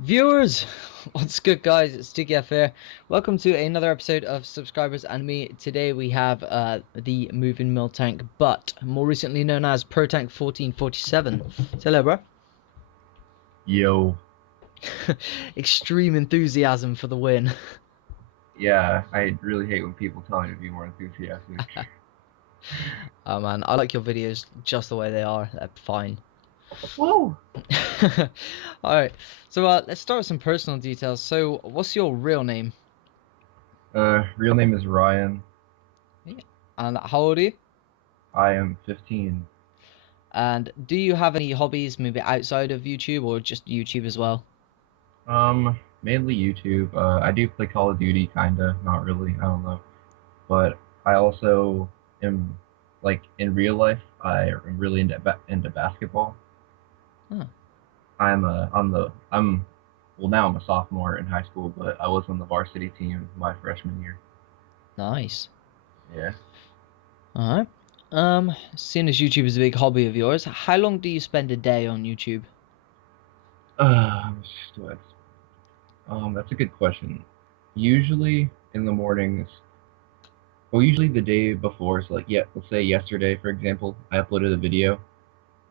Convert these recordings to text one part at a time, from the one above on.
Viewers, what's good guys, it's TKF here. Welcome to another episode of Subscribers and Me. Today we have the moving mill tank, but more recently known as Protank1447. Say hello, bro. Yo, Extreme enthusiasm for the win. yeah, I really hate when people tell me to be more enthusiastic. Oh man, I like your videos just the way they are, they're fine. Whoa! Alright, so let's start with some personal details. So, what's your real name? Real name is Ryan. Yeah. And how old are you? I am 15. And do you have any hobbies, maybe outside of YouTube or just YouTube as well? Mainly YouTube. I do play Call of Duty, kinda, not really, I don't know. But I also am, like, in real life, I am really into basketball. Huh, Well, now I'm a sophomore in high school, but I was on the varsity team my freshman year. nice. Yeah. Alright. Seeing as YouTube is a big hobby of yours, how long do you spend a day on YouTube? Uh, that's a good question. Usually in the mornings, well, usually the day before, so like, yeah, let's say yesterday, for example, I uploaded a video.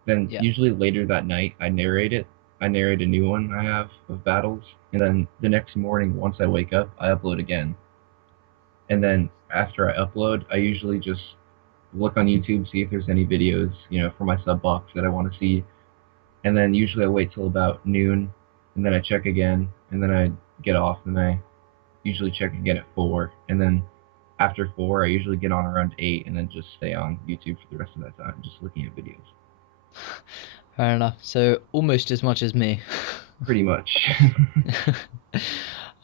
Then Yeah. usually later that night, I narrate it. I narrate a new one I have of battles, and then the next morning, once I wake up, I upload again. And then after I upload, I usually just look on YouTube, see if there's any videos, for my sub box that I want to see. And then usually I wait till about noon, and then I check again, and then I get off, and I usually check again at 4, and then after 4, I usually get on around 8, and then just stay on YouTube for the rest of that time, just looking at videos. Fair enough. So almost as much as me. Pretty much.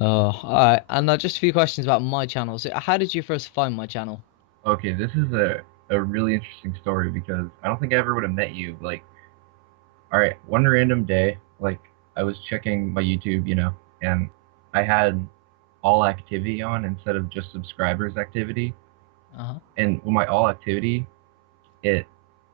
Oh, alright. And just a few questions about my channel. So how did you first find my channel? Okay, this is a really interesting story because I don't think I ever would have met you. Like, all right, one random day, like, I was checking my YouTube, and I had all activity on instead of just subscribers activity. Uh-huh. And with my all activity, it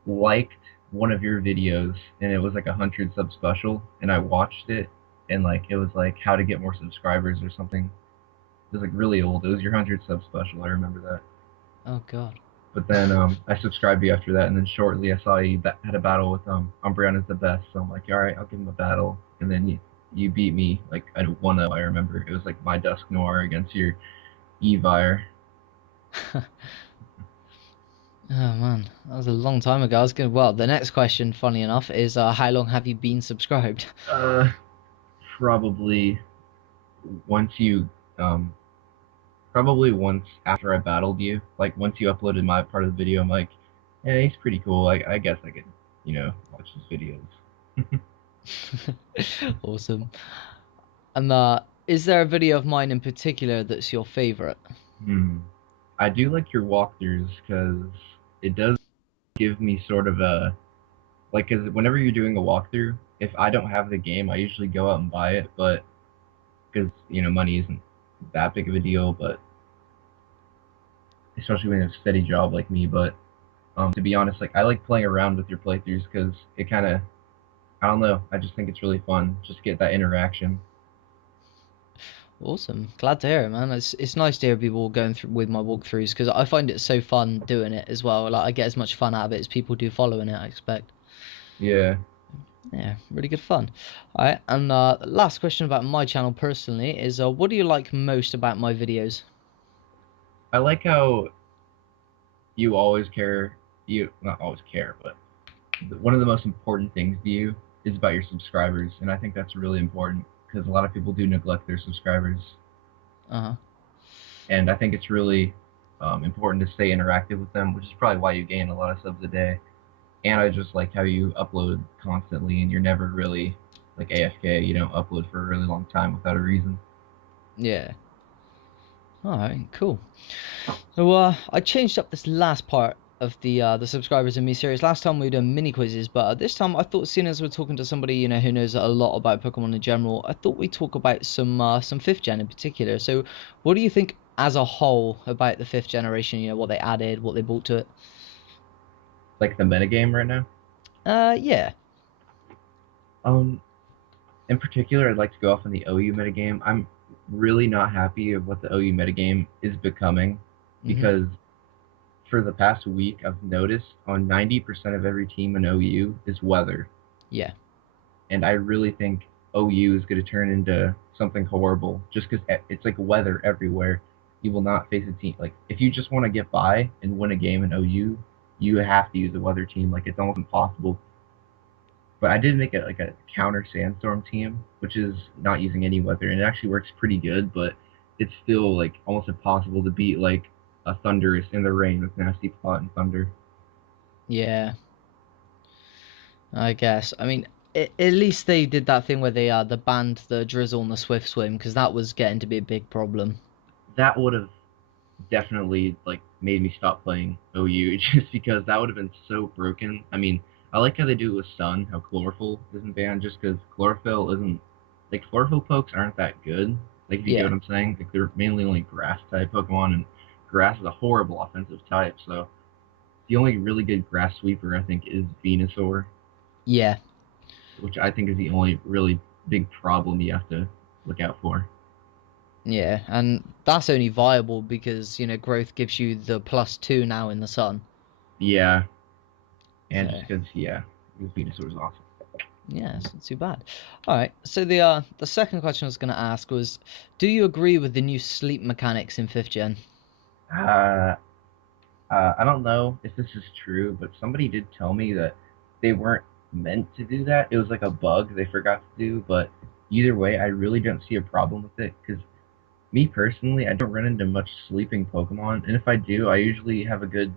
liked one of your videos, and it was like 100 sub special, and I watched it, and like it was like how to get more subscribers or something. It was like really old. It was your 100 sub special. I remember that. Oh god. But then I subscribed to you after that, and then shortly I saw you had a battle with Umbreon is the best. So I'm like, all right, I'll give him a battle, and then you beat me like I 1-0. I remember it was like my Dusk Noir against your Evire. Oh man, that was a long time ago. I was gonna, well, the next question, funny enough, is how long have you been subscribed? Uh, probably once you um Probably once after I battled you, like once you uploaded my part of the video, I'm like, yeah, he's pretty cool. I guess I could, watch his videos. Awesome. And is there a video of mine in particular that's your favorite? Hmm. I do like your walkthroughs because it does give me sort of a like, because whenever you're doing a walkthrough, if I don't have the game, I usually go out and buy it, but because money isn't that big of a deal, but especially when you have a steady job like me. But to be honest, like I like playing around with your playthroughs because it kind of I don't know. I just think it's really fun. Just get that interaction. Awesome. Glad to hear it, man. It's nice to hear people going through with my walkthroughs because I find it so fun doing it as well. Like I get as much fun out of it as people do following it, I expect. Yeah. Yeah, really good fun. All right, and last question about my channel personally is what do you like most about my videos? I like how you always care. You not always care, but one of the most important things to you is about your subscribers, and I think that's really important because a lot of people do neglect their subscribers, Uh-huh. and I think it's really important to stay interactive with them, which is probably why you gain a lot of subs a day. And I just like how you upload constantly, and you're never really like AFK. You don't upload for a really long time without a reason. Yeah. All right, cool. So I changed up this last part of the subscribers and me series. Last time we were doing mini quizzes, but this time I thought, seeing as we're talking to somebody who knows a lot about Pokemon in general, I thought we'd talk about some fifth gen in particular. So, what do you think as a whole about the fifth generation? You know, what they added, what they brought to it. Like the metagame right now. Yeah. Um, in particular, I'd like to go off on the OU metagame. I'm really not happy of what the OU metagame is becoming Hmm. because for the past week, I've noticed on 90% of every team in OU is weather. Yeah. And I really think OU is going to turn into something horrible just because it's like weather everywhere. You will not face a team. Like, if you just want to get by and win a game in OU, you have to use a weather team. Like, it's almost impossible. But I did make it like a counter sandstorm team, which is not using any weather, and it actually works pretty good. But it's still like almost impossible to beat like a thunderous in the rain with nasty plot and thunder. Yeah. I guess. I mean, at least they did that thing where they banned the drizzle and the swift swim because that was getting to be a big problem. That would have definitely like made me stop playing OU just because that would have been so broken. I mean, I like how they do it with Sun, how chlorophyll isn't banned just because chlorophyll isn't like chlorophyll pokes aren't that good. Like if you get Yeah. what I'm saying, like they're mainly only grass type Pokemon, and grass is a horrible offensive type. So the only really good grass sweeper I think is Venusaur, Yeah. which I think is the only really big problem you have to look out for. Yeah. And that's only viable because, growth gives you the +2 now in the sun. Yeah, and So, just because Venusaur is awesome. yeah, it's not too bad. All right. So the second question I was going to ask was, do you agree with the new sleep mechanics in 5th gen? Uh, I don't know if this is true, but somebody did tell me that they weren't meant to do that. It was like a bug they forgot to do, but either way, I really don't see a problem with it because me personally, I don't run into much sleeping Pokemon, and if I do, I usually have a good,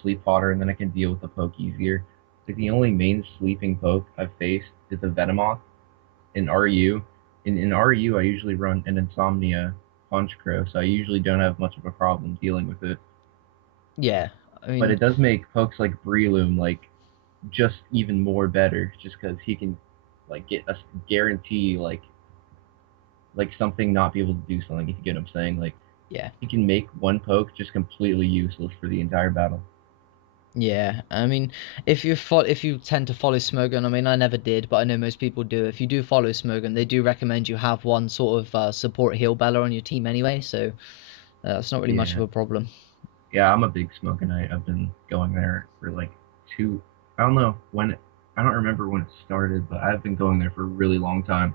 sleep fodder, and then I can deal with the poke easier. Like the only main sleeping poke I've faced is a Venomoth in RU. In RU, I usually run an Insomnia Punchcrow, so I usually don't have much of a problem dealing with it. Yeah. I But mean, it does make pokes like Breloom like just even more better, just because he can like get a guarantee like something not be able to do something. If you get what I'm saying, like yeah. he can make one poke just completely useless for the entire battle. Yeah, I mean, if you tend to follow Smogon, I mean, I never did, but I know most people do. If you do follow Smogon, they do recommend you have one sort of support heal Bella on your team anyway, so it's not really much of Yeah, a problem. yeah, I'm a big Smoke I've been going there for like two. I don't know when. I don't remember when it started, but I've been going there for a really long time,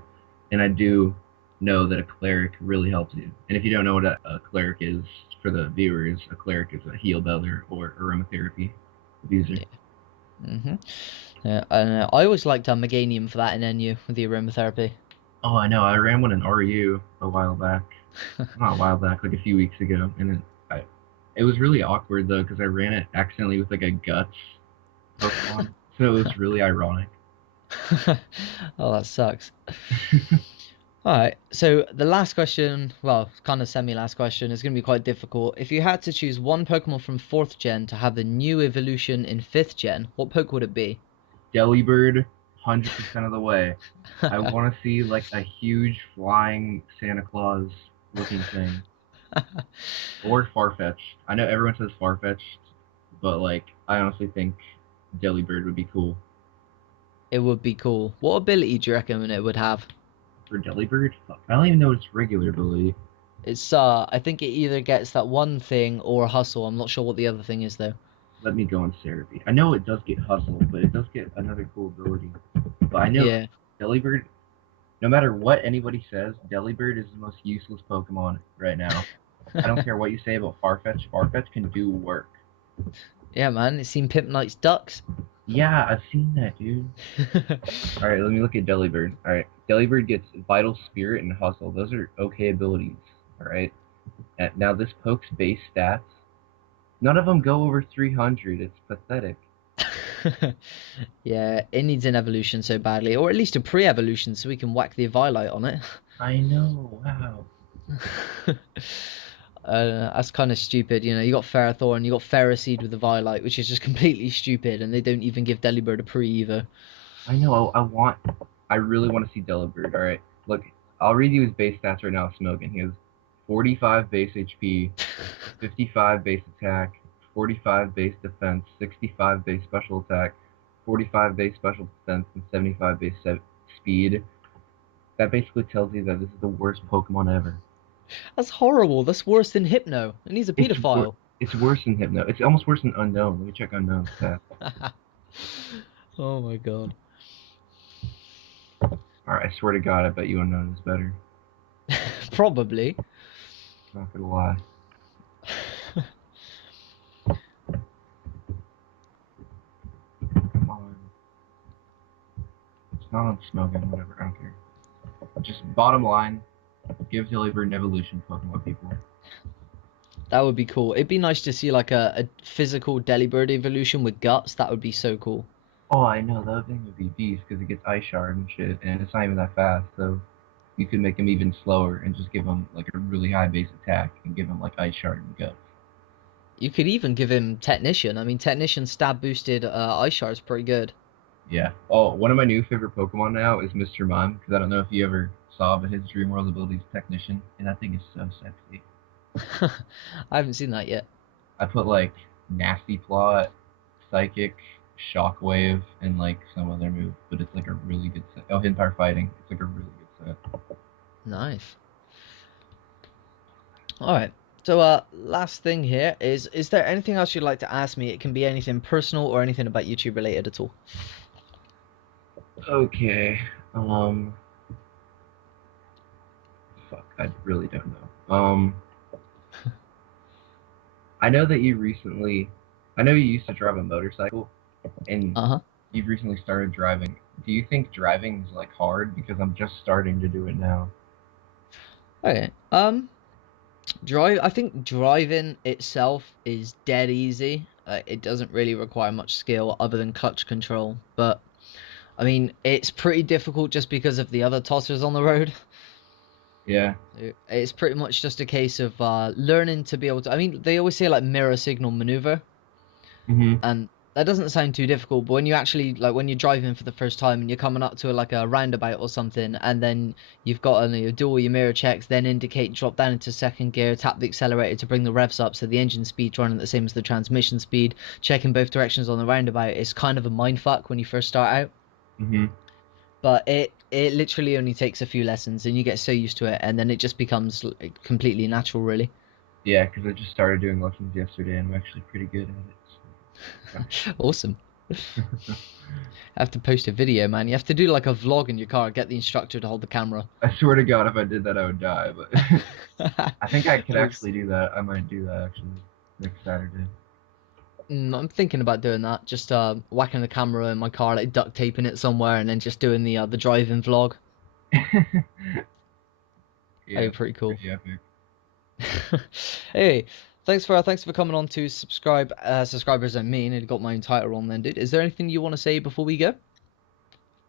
and I do know that a cleric really helps you. And if you don't know what a cleric is, for the viewers, a cleric is a heal beller or aromatherapy abuser. Yeah. Yeah, and I always liked Meganium for that in NU with the aromatherapy. Oh, I know. I ran one in RU a while back. Not a while back, like a few weeks ago, and it was really awkward though because I ran it accidentally with like a guts Pokemon, so it was really ironic. Oh, that sucks. All right, so the last question, well, kind of semi-last question, is going to be quite difficult. If you had to choose one Pokemon from 4th gen to have the new evolution in 5th gen, what Poke would it be? Delibird, 100% of the way. I want to see like a huge flying Santa Claus looking thing, or Farfetch'd. I know everyone says Farfetch'd, but like I honestly think Delibird would be cool. It would be cool. What ability do you reckon it would have? For Delibird, fuck, I don't even know its regular ability. It's I think it either gets that one thing or hustle. I'm not sure what the other thing is though. Let me go in Cerebi. I know it does get Hustle, but it does get another cool ability. But I know Yeah. Delibird, no matter what anybody says, Delibird is the most useless Pokemon right now. I don't care what you say about Farfetch. Farfetch can do work. Yeah, man. It's seen Pimp Knight's ducks. Yeah, I've seen that, dude. All right, let me look at Delibird. All right, Delibird gets Vital Spirit and Hustle. Those are okay abilities. All right. Now this poke's base stats, none of them go over 300. It's pathetic. Yeah, it needs an evolution so badly, or at least a pre-evolution so we can whack the Eviolite on it. I know. Wow. That's kind of stupid, You got Ferrothorn, you got Ferroseed with the Violite, which is just completely stupid, and they don't even give Delibird a pre either. I know. I really want to see Delibird. All right. Look, I'll read you his base stats right now. Smoking. He has 45 base HP, 55 base attack, 45 base defense, 65 base special attack, 45 base special defense, and 75 base speed. That basically tells you that this is the worst Pokemon ever. That's horrible. That's worse than Hypno, and he's a It's pedophile. it's worse than Hypno. It's almost worse than Unknown. Let me check Unknown stats. Oh my god. Alright, I swear to God, I bet you Unknown is better. Probably. Not gonna lie. Come on. It's not on Smogon, whatever, I don't care. Just bottom line, give Delibird an evolution Pokemon, people. That would be cool. It'd be nice to see like a physical Delibird evolution with guts. That would be so cool. Oh, I know, the other thing would be Beast, because it gets Ice Shard and shit, and it's not even that fast, so you could make him even slower and just give him like a really high base attack and give him like Ice Shard and Guts. You could even give him Technician. I mean, Technician stab boosted Ice Shard's pretty good. Yeah. Oh, one of my new favorite Pokemon now is Mr. Mime, because I don't know if you ever saw, but his Dream World ability is Technician, and that thing is so sexy. I haven't seen that yet. I put like Nasty Plot, Psychic, Shockwave, and like some other move, but it's like a really good set. Oh, Hidden Power Fighting. It's like a really good set. Nice. All right. So, last thing here is there anything else you'd like to ask me? It can be anything personal or anything about YouTube related at all. Okay. Fuck, I really don't know. I know that you recently, I know you used to drive a motorcycle, and Uh-huh. you've recently started driving. Do you think driving is like hard? Because I'm just starting to do it now. Okay. I think driving itself is dead easy. It doesn't really require much skill other than clutch control. But I mean, it's pretty difficult just because of the other tossers on the road. Yeah. It's pretty much just a case of learning to be able to. I mean, they always say like mirror signal maneuver, Mhm. and that doesn't sound too difficult. But when you actually like when you're driving for the first time and you're coming up to like a roundabout or something, and then you've got to do all your mirror checks, then indicate, drop down into second gear, tap the accelerator to bring the revs up, so the engine speed's running the same as the transmission speed. Checking both directions on the roundabout is kind of a mindfuck when you first start out. Mhm. But it literally only takes a few lessons, and you get so used to it, and then it just becomes like, completely natural, really. Yeah, because I just started doing lessons yesterday, and I'm actually pretty good at it. Awesome. I have to post a video, man. You have to do like a vlog in your car. Get the instructor to hold the camera. I swear to God, if I did that, I would die. But I think I could Thanks. actually do that. I might do that actually next Saturday. I'm thinking about doing that. Just whacking the camera in my car, like duct taping it somewhere, and then just doing the driving vlog. Yeah, That'd be pretty cool. pretty epic. Hey, thanks for coming on to subscribers and me. And got my own title wrong then, dude. Is there anything you want to say before we go?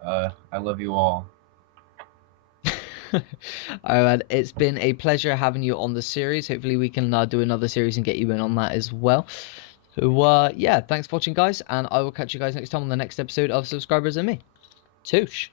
I love you all. Alright, it's been a pleasure having you on the series. Hopefully we can do another series and get you in on that as well. So yeah, thanks for watching, guys, and I will catch you guys next time on the next episode of Subscribers and Me. Toosh.